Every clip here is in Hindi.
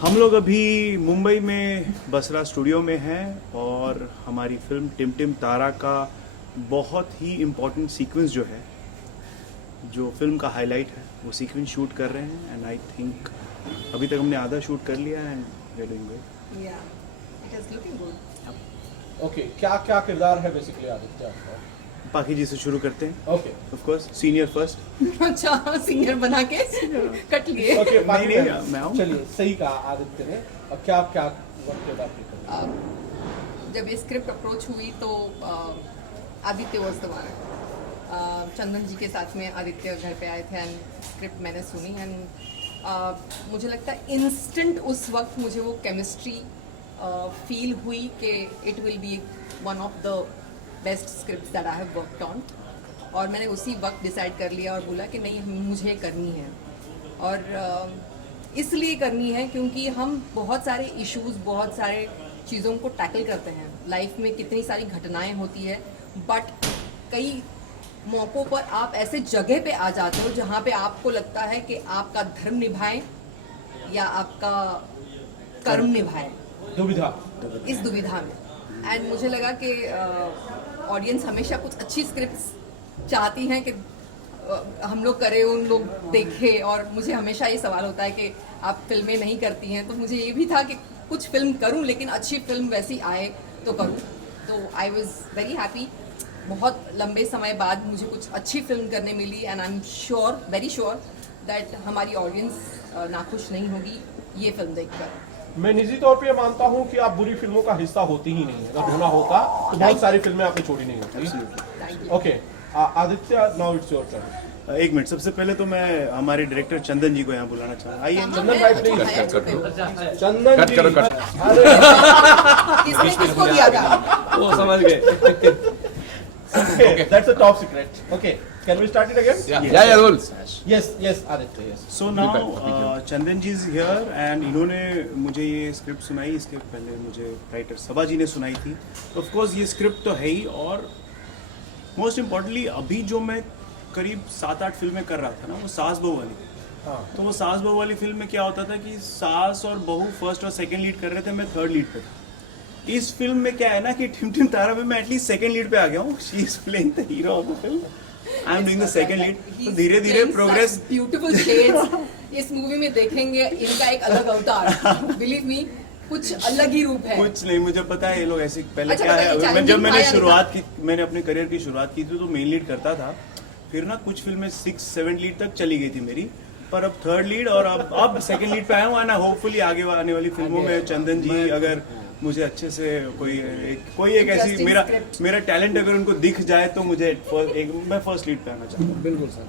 हम लोग अभी मुंबई में बसरा स्टूडियो में हैं और हमारी फिल्म टिम टिम तारा का बहुत ही इम्पोर्टेंट सीक्वेंस जो है, जो फिल्म का हाईलाइट है, वो सीक्वेंस शूट कर रहे हैं। एंड आई थिंक अभी तक हमने आधा शूट कर लिया and we are doing good. Yeah, it is looking good. Okay, क्या क्या किरदार है बेसिकली आदित्य आपका? पाखी जी से शुरू करते हैं। Okay of course senior first. अच्छा, सिंगर बना के कट लिए। ओके, नहीं, मैं आऊँ। चलिए, सही कहा आदित्य ने। अब क्या क्या वक्त किरदार प्ले करेंगे? जब ये स्क्रिप्ट अप्रोच हुई तो आदित्य वॉज द वन। चंदन जी के साथ में आदित्य घर पे आए थे एंड स्क्रिप्ट मैंने सुनी एंड मुझे लगता है इंस्टेंट उस वक्त मुझे वो केमिस्ट्री फील हुई कि it will be one of the best script that I have worked on. और मैंने उसी वक्त डिसाइड कर लिया और बोला कि नहीं, मुझे करनी है। और इसलिए करनी है क्योंकि हम बहुत सारे इश्यूज, बहुत सारे चीज़ों को टैकल करते हैं। लाइफ में कितनी सारी घटनाएं होती है, बट कई मौक़ों पर आप ऐसे जगह पे आ जाते हो जहाँ पे आपको लगता है कि आपका धर्म निभाएं या आपका कर्म निभाएं, दुविधा। इस दुविधा में। एंड मुझे लगा कि ऑडियंस हमेशा कुछ अच्छी स्क्रिप्ट्स चाहती हैं कि हम लोग करें, उन लोग देखें। और मुझे हमेशा ये सवाल होता है कि आप फिल्में नहीं करती हैं, तो मुझे ये भी था कि कुछ फिल्म करूं लेकिन अच्छी फिल्म वैसी आए तो करूं। तो आई वॉज वेरी हैप्पी। बहुत लंबे समय बाद मुझे कुछ अच्छी फिल्म करने मिली and I am sure, very sure that हमारी ऑडियंस नाखुश नहीं होगी ये फिल्म देखकर। मैं निजी तौर पे मानता हूँ कि आप बुरी फिल्मों का हिस्सा होती ही नहीं है। अगर होना होता तो बहुत सारी फिल्में आपने छोड़ी नहीं होती। Okay Aditya, now it's your turn. एक मिनट, सबसे पहले तो मैं हमारे डायरेक्टर चंदन जी को यहाँ बुलाना चाहूँगा। आइए। चंदन भाई प्लीज। चंदन जी, किसको दिया था? वो समझ गए। Okay, that's a top secret. Okay, can we start it again? Yeah, rules. Yes, Aditya, yes. So now Chandan ji is here and इन्होंने मुझे ये स्क्रिप्ट सुनाई। इसके पहले मुझे राइटर सबा जी ने सुनाई थी। ऑफ कोर्स ये स्क्रिप्ट तो है ही, और मोस्ट इम्पोर्टेंटली अभी जो मैं करीब 7-8 फिल्में कर रहा था ना, वो सास बहू वाली। हाँ। तो वो सास बहू वाली फिल्म में क्या होता था कि सास और बहू फर्स्ट और सेकंड लीड कर रहे थे, मैं थर्ड लीड पे था। इस फिल्म में क्या है ना कि टिम टिम तारा में मैं एटलीस्ट सेकंड लीड पे आ गया हूँ। She is playing the hero of the film, I am doing the second lead. तो धीरे धीरे प्रोग्रेस। ब्यूटीफुल शेड्स इस मूवी में देखेंगे, इनका एक अलग अवतार। बिलीव मी, कुछ अलग ही रूप है। कुछ नहीं, मुझे पता है ये लोग ऐसे। पहले अच्छा, क्या है, challenging जब मैंने था या शुरुआत की, मैंने अपने करियर की शुरुआत की थी तो मेन लीड करता था। फिर ना कुछ फिल्में 6-7 लीड तक चली गई थी मेरी, पर अब थर्ड लीड और अब सेकंड लीड पे आया हूँ ना। होपफुली आगे आने वाली फिल्मों में चंदन जी अगर मुझे अच्छे से कोई एक ऐसी मेरा टैलेंट अगर उनको दिख जाए तो मुझे मैं फर्स्ट लीड पे आना चाहता हूँ। बिल्कुल सर,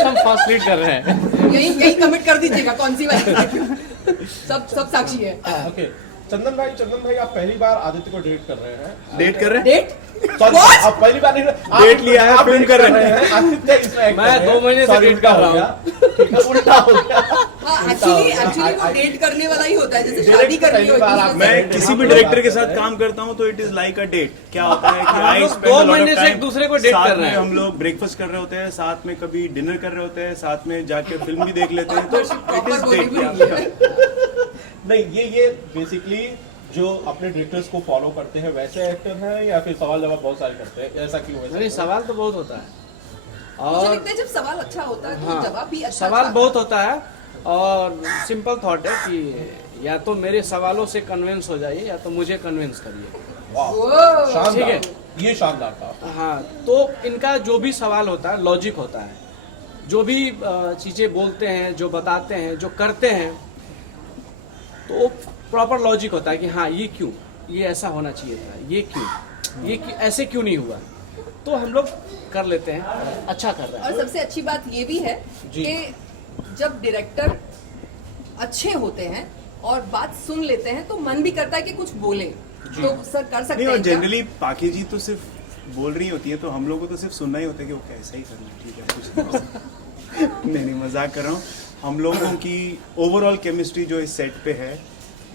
हम फर्स्ट लीड कर रहे हैं। यही कमिट कर दीजिएगा, कौन सी वाली? सब साक्षी है। ओके, चंदन भाई आप पहली बार आदित्य को डेट कर रहे हैं। डेट कर रहे हैं? डेट? आप पहली बार नहीं, डेट लिया है, फिल्म कर रहे हैं। आदित्य इसमें मैं 2 महीने से डेट कर रहा हूँ। उल्टा हो गया। एक्चुअली वो डेट करने वाला ही होता है, जैसे शादी करनी होती है। मैं किसी भी डायरेक्टर के साथ काम करता हूँ तो it is like a date. क्या होता है कि आई स्पेंड 2 महीने से एक दूसरे को डेट कर रहे हैं। हम लोग ब्रेकफास्ट कर रहे होते हैं, साथ में कभी डिनर कर रहे होते हैं, साथ में जाके फिल्म भी देख लेते हैं, तो इट इज डेट। नहीं, ये बेसिकली जो अपने डायरेक्टर्स को फॉलो करते हैं वैसे एक्टर हैं या फिर सवाल जवाब बहुत सारे करते हैं, ऐसा क्यों? नहीं, सवाल तो बहुत होता है मुझे और लगता है जब सवाल अच्छा होता है तो हाँ, जवाब भी अच्छा सवाल आता बहुत होता है। और सिंपल थॉट है कि या तो मेरे सवालों से कन्विंस हो जाइए या तो मुझे कन्विंस करिए। वाह, वो शानदार। ठीक है। ये शानदार था। हाँ, तो इनका जो भी सवाल होता है लॉजिक होता है। जो भी चीज़ें बोलते हैं, जो बताते हैं, जो करते हैं, तो प्रॉपर लॉजिक होता है कि हाँ ये क्यों, ये ऐसा होना चाहिए था, ये क्यों ऐसे क्यों नहीं हुआ। तो हम लोग कर लेते हैं, अच्छा कर रहे हैं। और सबसे अच्छी बात ये भी है जी। कि जब डायरेक्टर अच्छे होते हैं और बात सुन लेते हैं तो मन भी करता है कि कुछ बोले, तो सर कर सकते नहीं, हैं और क्या? जनरली पाखी जी तो सिर्फ बोल रही होती है, तो हम लोगों को तो सिर्फ सुनना ही होता है कि वो कैसा ही करना है, ठीक है कुछ नहीं, मजाक कर रहा हूँ। हम लोगों की ओवरऑल केमिस्ट्री जो इस सेट पे है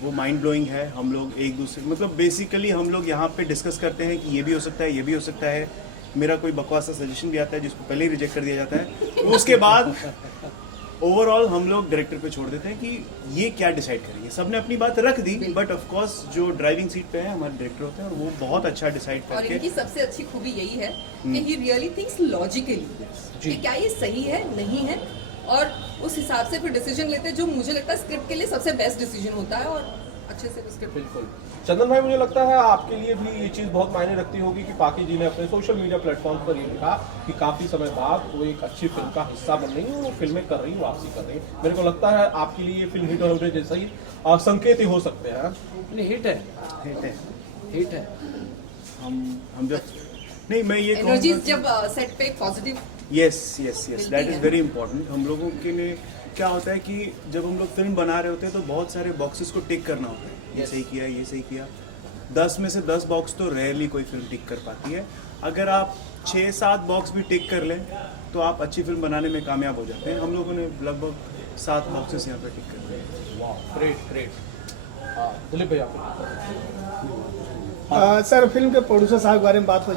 वो माइंड ब्लोइंग है। हम लोग एक दूसरे, मतलब बेसिकली हम लोग यहाँ पे डिस्कस करते हैं कि ये भी हो सकता है, ये भी हो सकता है। मेरा कोई बकवास सा सजेशन भी आता है जिसको पहले ही रिजेक्ट कर दिया जाता है। उसके बाद ओवरऑल हम लोग डायरेक्टर पे छोड़ देते हैं कि ये क्या डिसाइड करेंगे। सबने अपनी बात रख दी, बट ऑफ कोर्स जो ड्राइविंग सीट पे है हमारे डायरेक्टर होते हैं और वो बहुत अच्छा डिसाइड और इनकी करके। सबसे अच्छी खूबी यही है कि ही रियली थिंक्स लॉजिकली कि क्या ये सही है नहीं है, और उस हिसाब से फिर डिसीजन लेते हैं जो मुझे लगता है स्क्रिप्ट के लिए सबसे बेस्ट डिसीजन होता है, और अच्छे से स्क्रिप्ट। बिल्कुल। चंदन भाई, मुझे लगता है आपके लिए भी ये चीज़ बहुत मायने रखती होगी कि पाकी जी ने अपने सोशल मीडिया प्लेटफॉर्म पर ये लिखा कि काफ़ी समय बाद वो एक अच्छी फिल्म का हिस्सा बन रही है, वो फिल्में कर रही है, वापसी कर रही है। मेरे को लगता है आपके लिए ये फिल्म हिट होने जैसा ही संकेत ही हो सकते हैं। नहीं, हिट है, हिट है। हिट है। हम जब नहीं, मैं ये एनर्जीज जब सेट पे positive. Yes yes yes, that is है। Very important. हम लोगों के लिए क्या होता है कि जब हम लोग फिल्म बना रहे होते हैं तो बहुत सारे बॉक्सेस को टिक करना होता है। ये सही किया, ये सही किया। 10 में से 10 बॉक्स तो रेयरली कोई फिल्म टिक कर पाती है। अगर आप 6-7 बॉक्स भी टिक कर लें तो आप अच्छी फिल्म बनाने में कामयाब हो जाते हैं। हम लोगों ने लगभग 7 बॉक्सेस यहाँ पे टिक कर लिए। वाह, ग्रेट ग्रेट। दिलीप भैया, सर, फिल्म के प्रोड्यूसर साहब के बारे में बात हो जाए।